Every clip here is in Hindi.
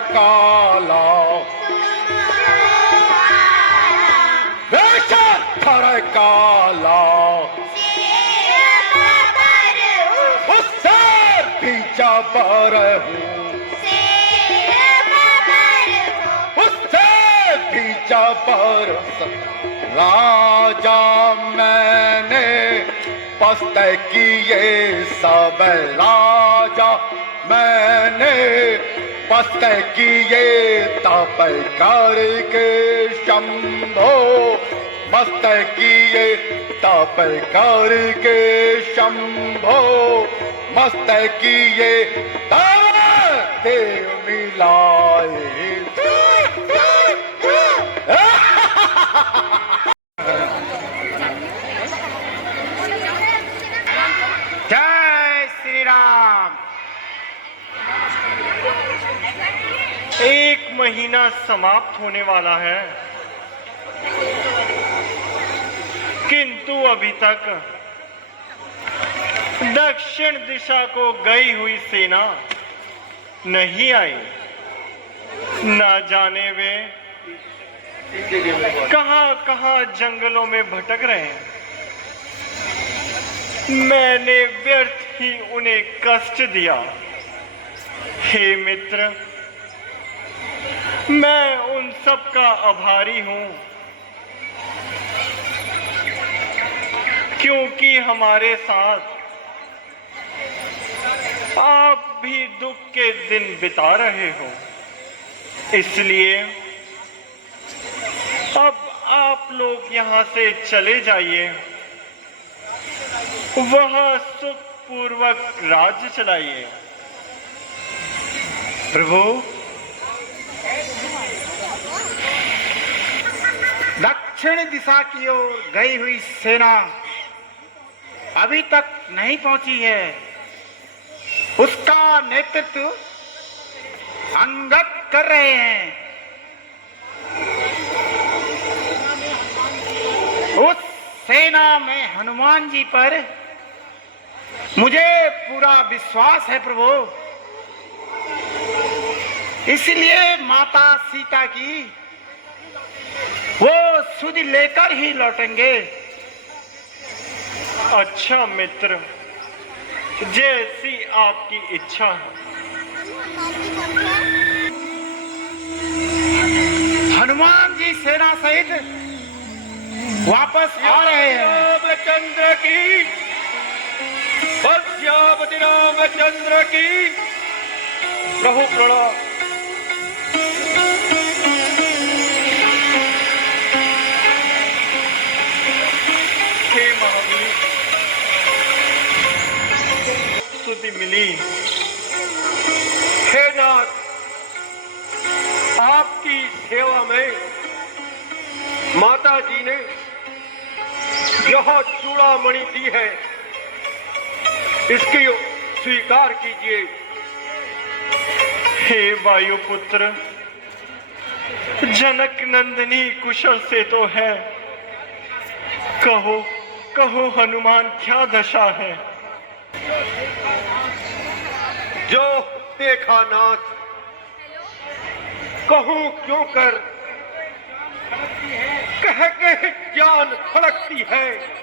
काला बेशक थर काला उससे भी जबर हूँ उससे भी जबर राजा मैंने पस्त किए सब राजा मैंने पस्त किए तप करके शंभो मस्त किए तप करके शंभो मस्त किए तप देव मिलाए जय श्री राम। एक महीना समाप्त होने वाला है, किंतु अभी तक दक्षिण दिशा को गई हुई सेना नहीं आई। ना जाने वे कहां-कहां जंगलों में भटक रहे हैं। मैंने व्यर्थ ही उन्हें कष्ट दिया। हे मित्र, मैं उन सब का आभारी हूं, क्योंकि हमारे साथ आप भी दुख के दिन बिता रहे हो। इसलिए अब आप लोग यहां से चले जाइए, वह सुखपूर्वक राज्य चलाइए। प्रभु, दक्षिण दिशा की ओर गई हुई सेना अभी तक नहीं पहुंची है। उसका नेतृत्व अंगद कर रहे हैं। उस सेना में हनुमान जी पर मुझे पूरा विश्वास है प्रभु। इसलिए माता सीता की वो सुध लेकर ही लौटेंगे। अच्छा मित्र, जैसी आपकी इच्छा है। हनुमान जी सेना सहित वापस आ रहे हैं। रामचंद्र की श्यामति रामचंद्र की प्रभु प्रणाम। हे महावीर, स्तुति मिली। हे नाथ, आपकी सेवा में माता जी ने यह चूड़ामणि दी है, इसकी स्वीकार कीजिए। हे वायुपुत्र, जनक नंदिनी कुशल से तो है। कहो कहो हनुमान, क्या दशा है? जो देखा नाथ, कहूं क्यों कर, कह के जान फड़कती है।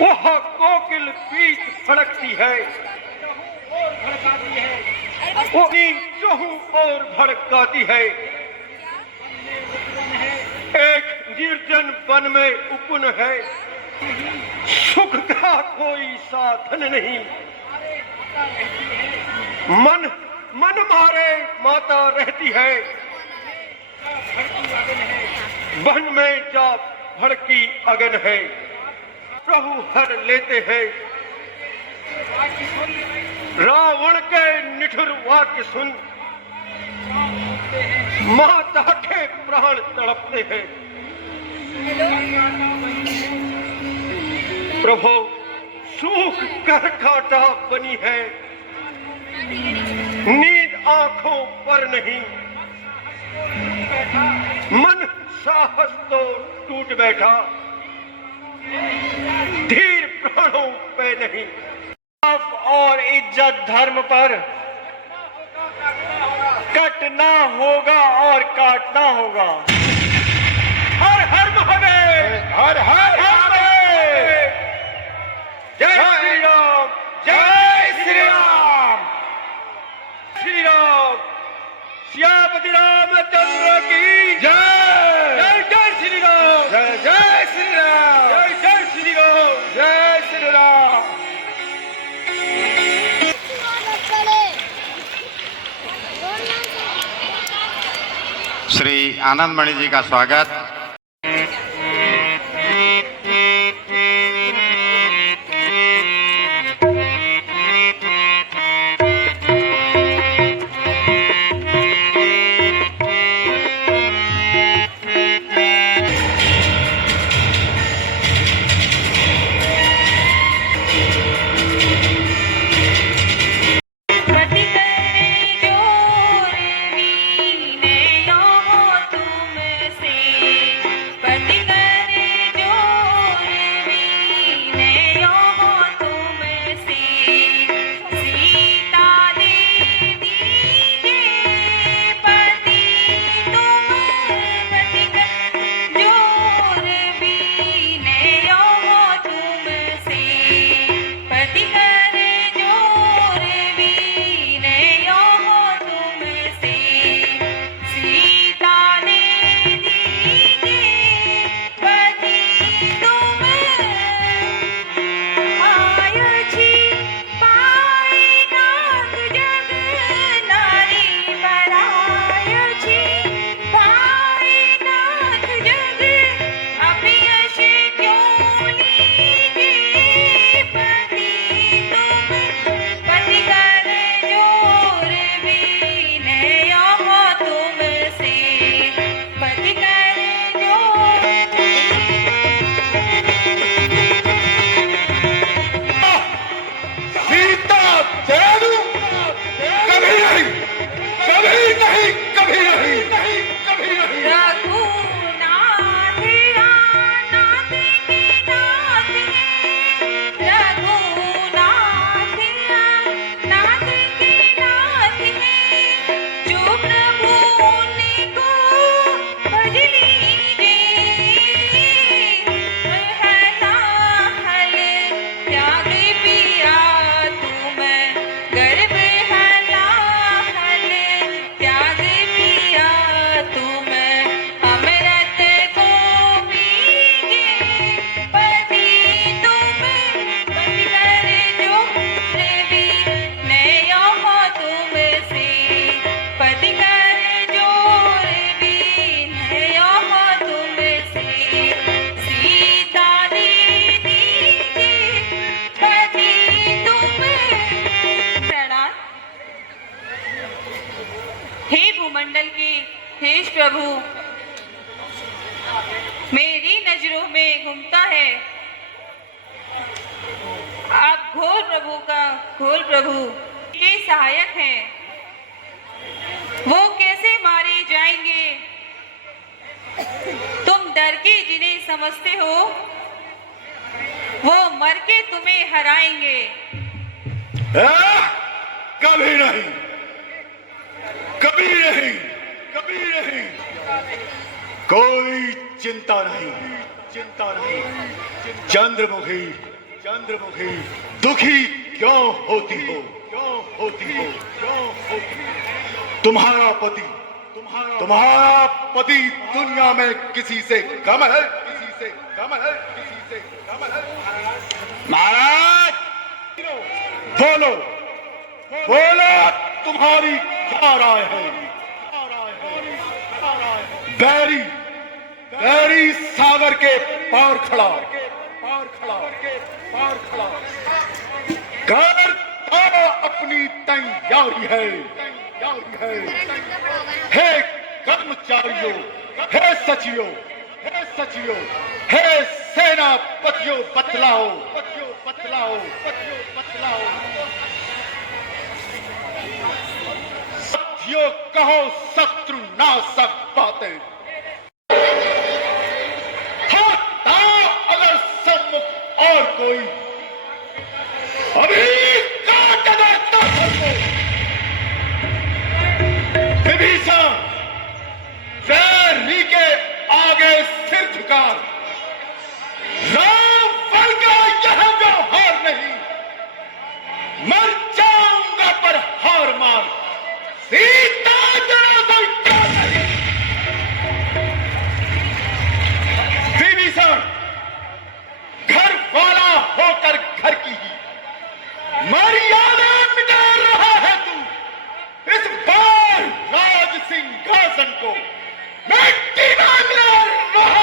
वह कोकिल पीठ फड़कती है, वो चहु और भड़काती है। एक निर्जन वन में उपन है, सुख का कोई साधन नहीं। मन मन मारे माता रहती है, वन में जा भड़की अगन है। प्रभु हर लेते हैं, रावण के निठुर वाक्य सुन माता के प्राण तड़पते हैं। प्रभु सूख कर काटा बनी है, नींद आंखों पर नहीं। मन साहस तो टूट बैठा, धीर प्राणों पे नहीं। और इज्जत धर्म पर कटना होगा और काटना होगा। हर हर महादेव, हर हर महादेव। जय श्री राम, जय श्री राम। श्री राम, श्यामति रामचंद्र की जय जय। जय श्री राम, जय जय श्री राम। जय जय श्री राम। जय श्री राम। श्री आनंदमणि जी का स्वागत। मंडल के हे प्रभु, मेरी नजरों में घूमता है आप घोर प्रभु के सहायक हैं। वो कैसे मारे जाएंगे? तुम डर के जिन्हें समझते हो वो मर के तुम्हें हराएंगे। कभी नहीं, कभी नहीं, कभी नहीं। कोई चिंता नहीं, चिंता नहीं। चंद्रमुखी, चंद्रमुखी, दुखी क्यों होती हो? क्यों होती हो? क्यों होती हो? तुम्हारा पति दुनिया में किसी से कम है? किसी से कम है? किसी से कम है? महाराज बोलो, बोलो, तुम्हारी क्या राय है? बैरी, बैरी सागर के पार खड़ा, पार खड़ा, पार खड़ा कर तो अपनी तैयारी है, तैयारी है। हे कर्मचारियों, हे सचिवों, हे सचिवों, हे सेनापतियों, बतलाओ, बतलाओ, बतलाओ। सत्यो कहो, शत्रु नाशक बातें। अगर सम्मुख और कोई अभी काट देता पुकार, रावण का यह व्यवहार नहीं, मर जाऊंगा पर हार मान, सीता जरा तो इतना नहीं। विभीषण, घर वाला होकर घर की ही मर्यादा मिटा रहा है तू। इस बार राज सिंहासन को मिट्टी में मिला रहा।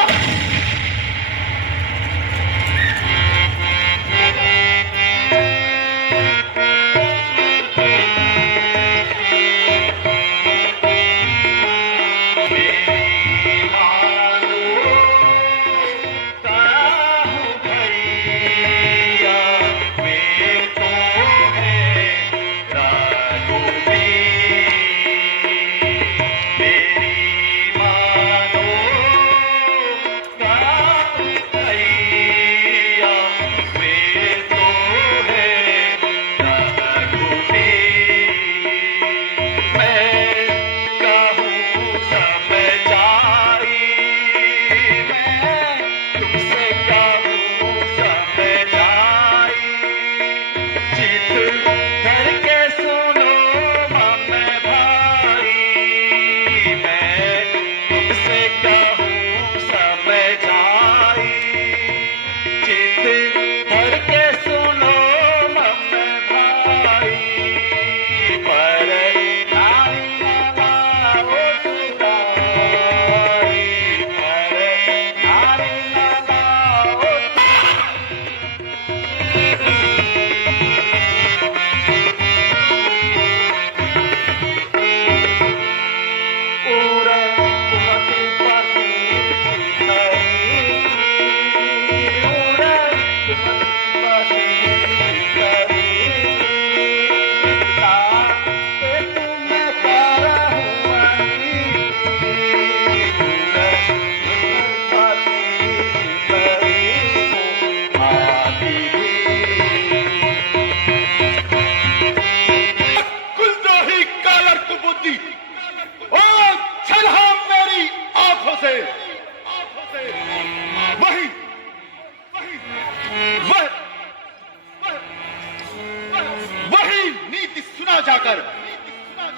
वही नीति सुना जाकर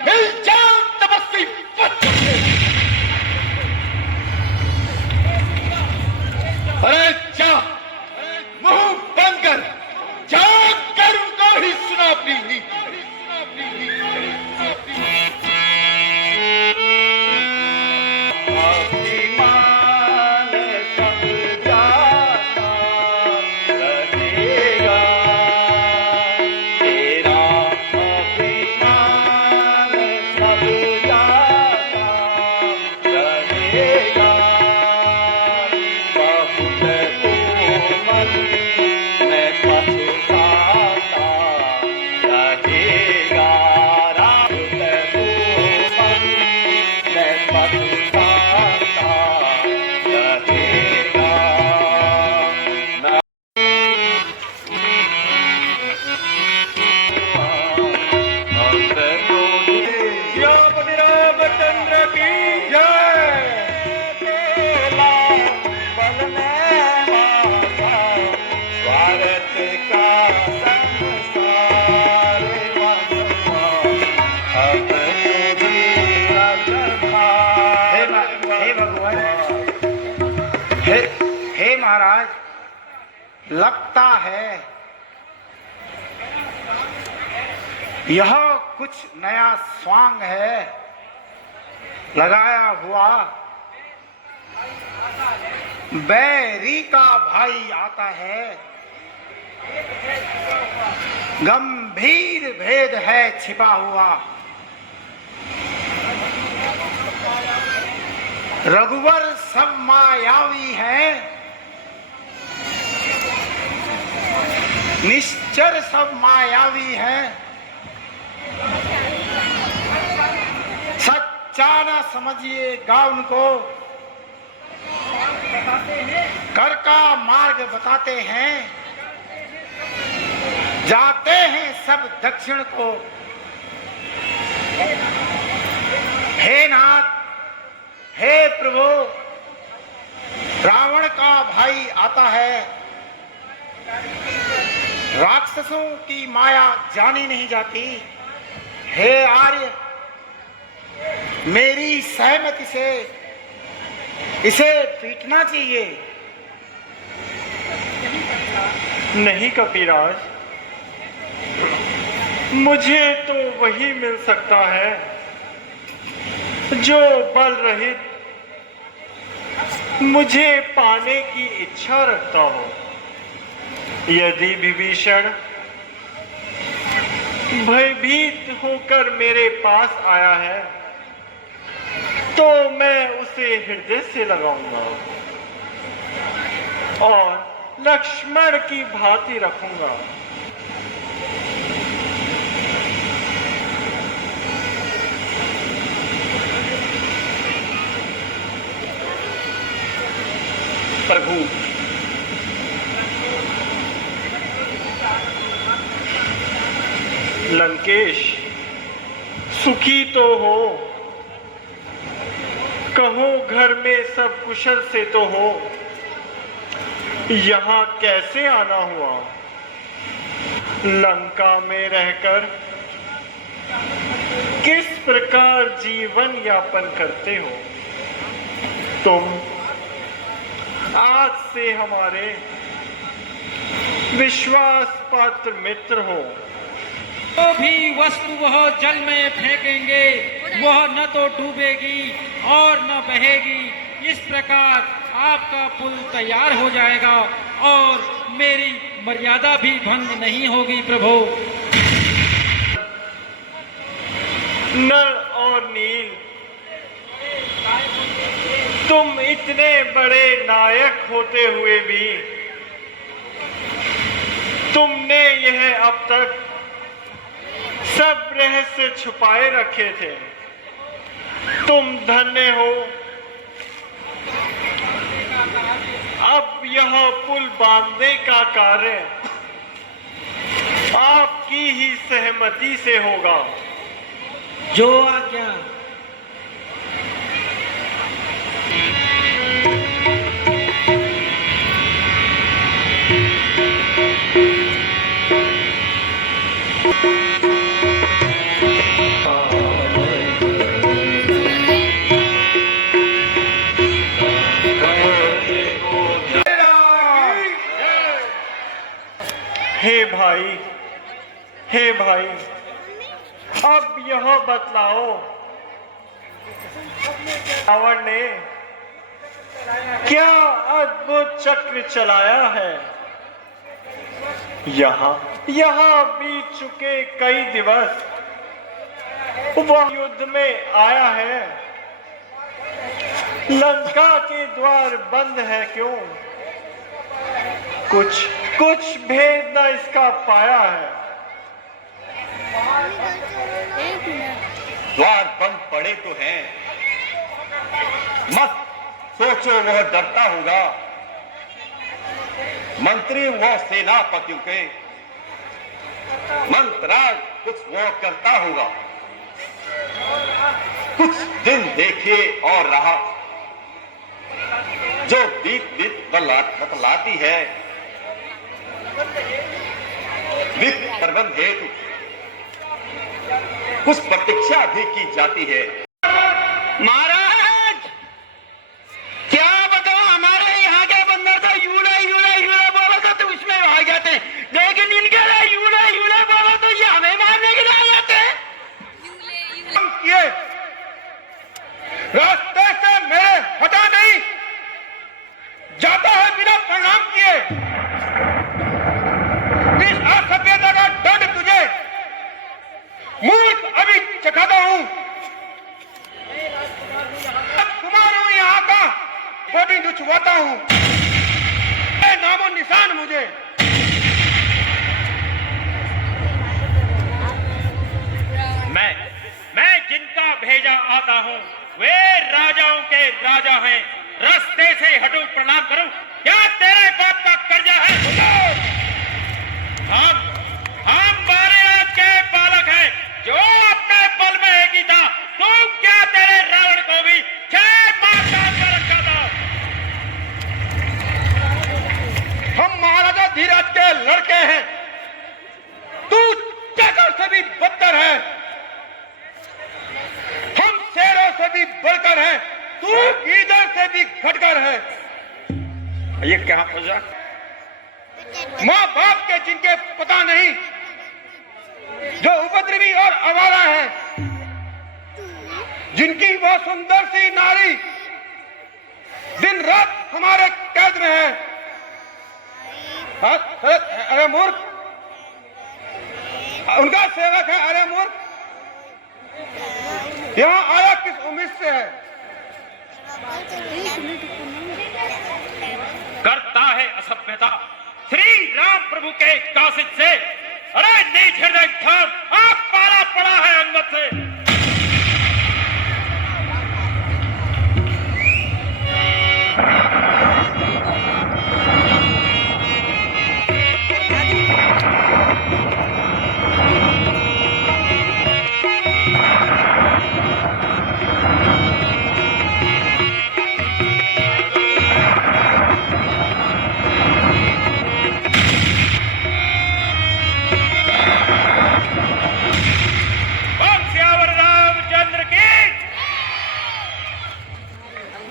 मिल जाऊं तपस्वी पत्र से। अरे जा, मुंह बंद कर, जाकर उनको ही सुना अपनी नीति। हे महाराज, लगता है यह कुछ नया स्वांग है लगाया हुआ। बैरी का भाई आता है, गंभीर भेद है छिपा हुआ। रघुवर सब मायावी है, निश्चर सब मायावी है। सच्चा न समझिएगा उनको, कर का मार्ग बताते हैं। जाते हैं सब दक्षिण को। हे नाथ, हे प्रभु, रावण भाई आता है। राक्षसों की माया जानी नहीं जाती। हे आर्य, मेरी सहमति से इसे पीटना चाहिए। नहीं कपिराज, मुझे तो वही मिल सकता है जो बल रहित मुझे पाने की इच्छा रखता हो। यदि विभीषण भयभीत होकर मेरे पास आया है तो मैं उसे हृदय से लगाऊंगा और लक्ष्मण की भांति रखूंगा। प्रभु, लंकेश, सुखी तो हो? कहो घर में सब कुशल से तो हो? यहाँ कैसे आना हुआ? लंका में रहकर किस प्रकार जीवन यापन करते हो? तुम आज से हमारे विश्वास पात्र मित्र हो। जो भी वस्तु वह जल में फेंकेंगे वह न तो डूबेगी और न बहेगी। इस प्रकार आपका पुल तैयार हो जाएगा और मेरी मर्यादा भी भंग नहीं होगी प्रभु। नर और नील, तुम इतने बड़े नायक होते हुए भी तुमने यह अब तक सब रहस्य छुपाए रखे थे। तुम धन्य हो। अब यह पुल बांधने का कार्य आपकी ही सहमति से होगा। जो आज्ञा। हे भाई, अब यह बतलाओ, रावण ने क्या अद्भुत चक्र चलाया है? यहाँ बीत चुके कई दिवस वह युद्ध में आया है। लंका के द्वार बंद है क्यों? कुछ भेद न इसका पाया है। द्वार बंद पड़े तो हैं, मत सोचो वह डरता होगा। मंत्री व सेनापतियों के मंत्राल कुछ वो करता होगा। कुछ दिन देखे और रहा, जो बीत बतलाती है। वित्त प्रबंध हेतु कुछ प्रतीक्षा भी की जाती है। महाराज, क्या बताओ, हमारे यहाँ के बंदर तो यूले बोलो तो उसमें आ जाते हैं, लेकिन इनके लिए यूले बोलो तो ये हमें मारने के लिए आ जाते हैं। ये रास्ते से मेरे हटा नहीं जाता है बिना प्रणाम किए। इस असभ्यता का दंड तुझे मूर्ख अभी चखाता हूं। कुमार हूं यहाँ का, बॉडी नुचवाता हूं। नामो निशान मुझे। मैं जिनका भेजा आता हूँ वे राजाओं के राजा हैं। रास्ते से हटो, प्रणाम करो। क्या तेरे बाप का कर्जा है? हम बारे के बालक हैं, जो अपने बल में एक ही था। तू क्या तेरे रावण को भी 6 माह का रखा था? इधर से भी घटकर है। ये क्या प्रजा, माँ बाप के जिनके पता नहीं, जो उपद्रवी और आवारा है, जिनकी वो सुंदर सी नारी दिन रात हमारे कैद में है। अरे मूर्ख, उनका सेवक है। अरे मूर्ख, यहाँ आया किस उम्मीद से है? करता है असभ्यता श्री राम प्रभु के कासिद से। अरे नीच हृदय इंसान, आप पाला पड़ा है अंगत से।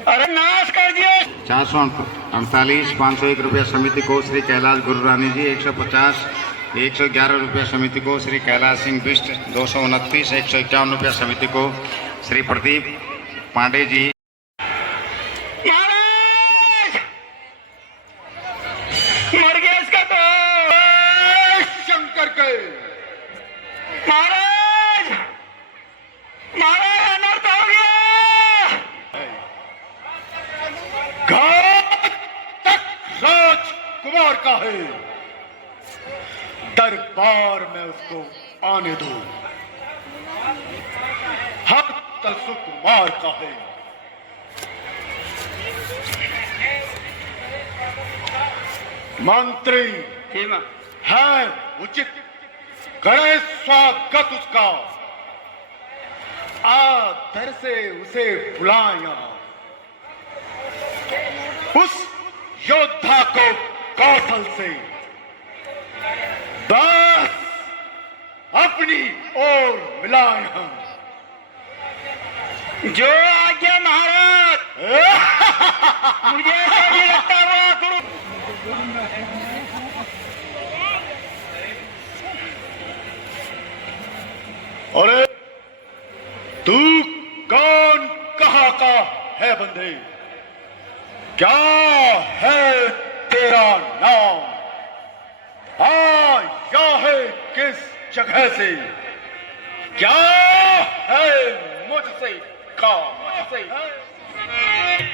अरे नाश कर दिया। 448 501 रुपया समिति को श्री कैलाश गुरु रानी जी, 150 111 रुपया समिति को श्री कैलाश सिंह बिष्ट, 229 151 रुपया समिति को श्री प्रदीप पांडे जी। महाराज मर गया इसका तो। शंकर के महाराज, महाराज अनर्थ हो गया। घात तक राजकुमार का है, दरबार में उसको आने दो। हक तक सुकुमार का है। मंत्री है उचित, करे स्वागत उसका। आदर से उसे बुलाया। उस योद्धा को कौशल से बस अपनी ओर मिलाए हम। जो आज्ञा महाराज। मुझे ऐसा नहीं लगता हुआ करो। अरे तू कौन, कहाँ का है बंदे? क्या है तेरा नाम? आया है किस जगह से? क्या है मुझसे का? मुझसे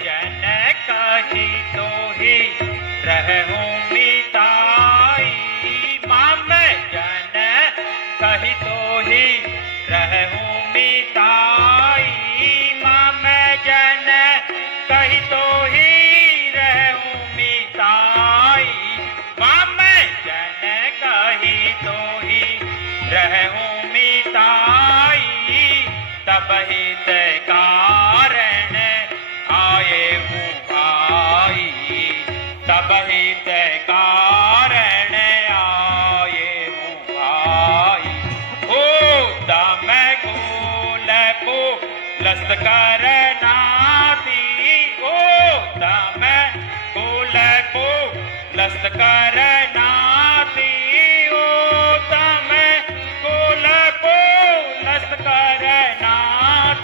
जन कही तो ही रहूं मिताई, माँ मैं जन कही तो ही रहूं मिताई, माँ मैं जन कही तो ही रहूं मिताई, माँ मैं जन कही तो ही रहूं मिताई, तब ही ते कारण आए हूँ भाई, तब ही ते कारण आए हूँ भाई। ओ दम गोल को लस्त करना दी, ओ दम गोल को लस्त करना दी, ओ दम गोल को लस्त करना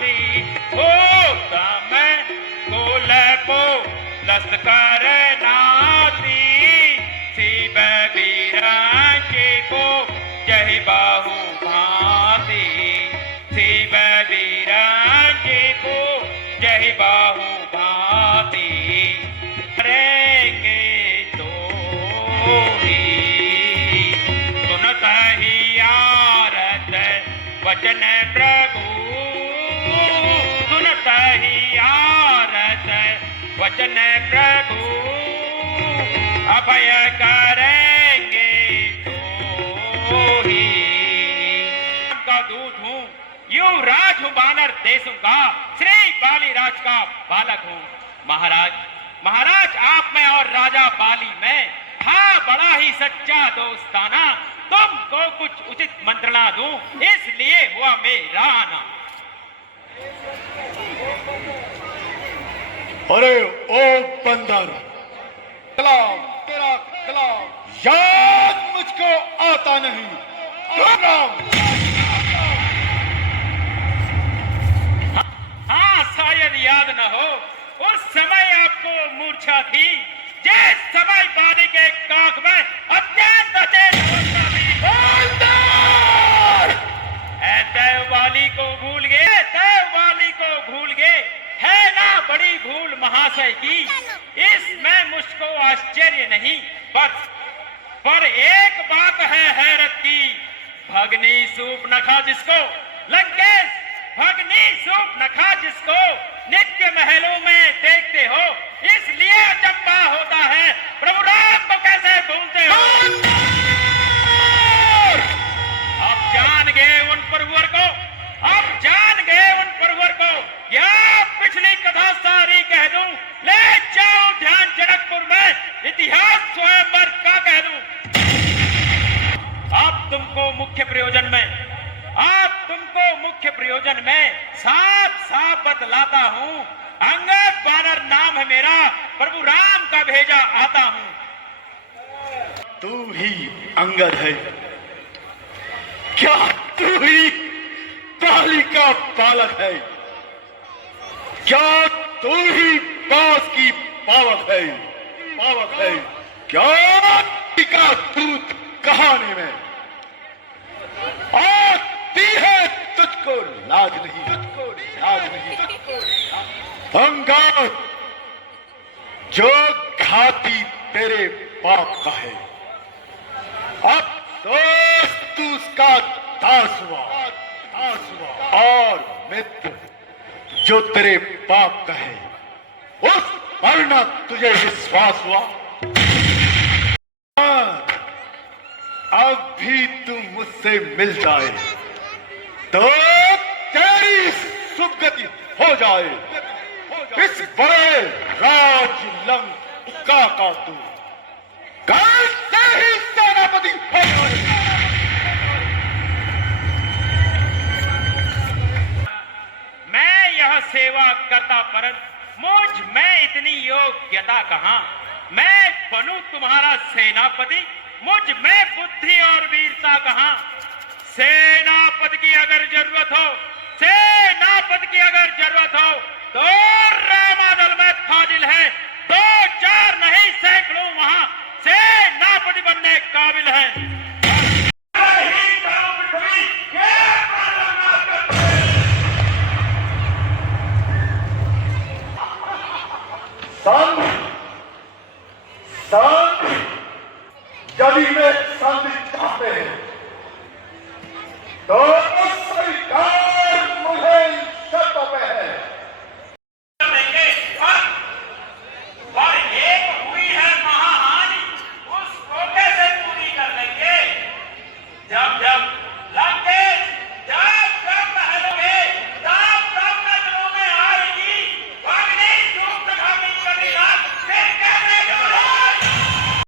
दी, ओ दम गोल को लस्त करना दी, शिव वीरांची को जय बाहु भांति, शिव वीरांची को जय बाहु भांति, करेंगे तो ही सुनता ही आरत वचन प्रभु, सुनता ही आरत वचन प्रभु, अभय करेंगे तो ही। का दूत हूँ, युवराज हूँ बानर देशों का, श्री बाली राज का बालक हूँ। महाराज, महाराज आप में और राजा बाली में था बड़ा ही सच्चा दोस्ताना, तुमको कुछ उचित मंत्रणा दूं, इसलिए हुआ मेरा आना। अरे ओ बंदर, कलाम तेरा कलाम याद मुझको आता नहीं। कलाम हाँ, शायद याद न हो, उस समय आपको मूर्छा थी जिस समय बाली के काख में अत्यंत अचेत अवस्था थी। देववाली को भूल गए, देववाली को भूल गए, है ना बड़ी भूल महाशय की। इसमें मुझको आश्चर्य नहीं, पर एक बात है हैरत की। भगनी सूप नखा जिसको लंकेश, भगनी सूप नखा जिसको नित्य महलों में देखते हो, इसलिए अचंभा होता है प्रभु राम को कैसे भूलते हो। अब जान गए उन परवर को, अब जान गए उन परवर को। क्या पिछली कथा सारी कह दूं, ले जाओ ध्यान जनकपुर में इतिहास स्वयंवर का कह दूं। अब तुमको मुख्य प्रयोजन में साफ साफ बतलाता हूं। अंगद बानर नाम है मेरा, प्रभु राम का भेजा आता हूं। तू ही अंगद है क्या? तू ही बाली का बालक है क्या? तू ही बांस की पावक है, पावक है क्या? का दूत कहानी में आती है, तुझको लाज नहीं, तुझको लाज नहीं। अंगद, जो घाती तेरे बाप का है, अब दोस्त तू उसका दास हुआ, और मित्र जो तेरे बाप का है, उस पर न तुझे विश्वास हुआ। अब भी तू मुझसे मिल जाए तो तेरी सुगति हो जाए। इस बड़े राज लंका का तू कल से ही सेनापति हो जाए। मैं यह सेवा करता परंतु मुझ में इतनी योग्यता कहां। मैं बनूं तुम्हारा सेनापति, मुझ में बुद्धि और वीरता कहां। सेनापति की अगर जरूरत हो, सेनापति की अगर जरूरत हो तो रामादल में फाजिल है, 2-4 नहीं सैकड़ों वहां सेनापति बनने काबिल है। यदि मैं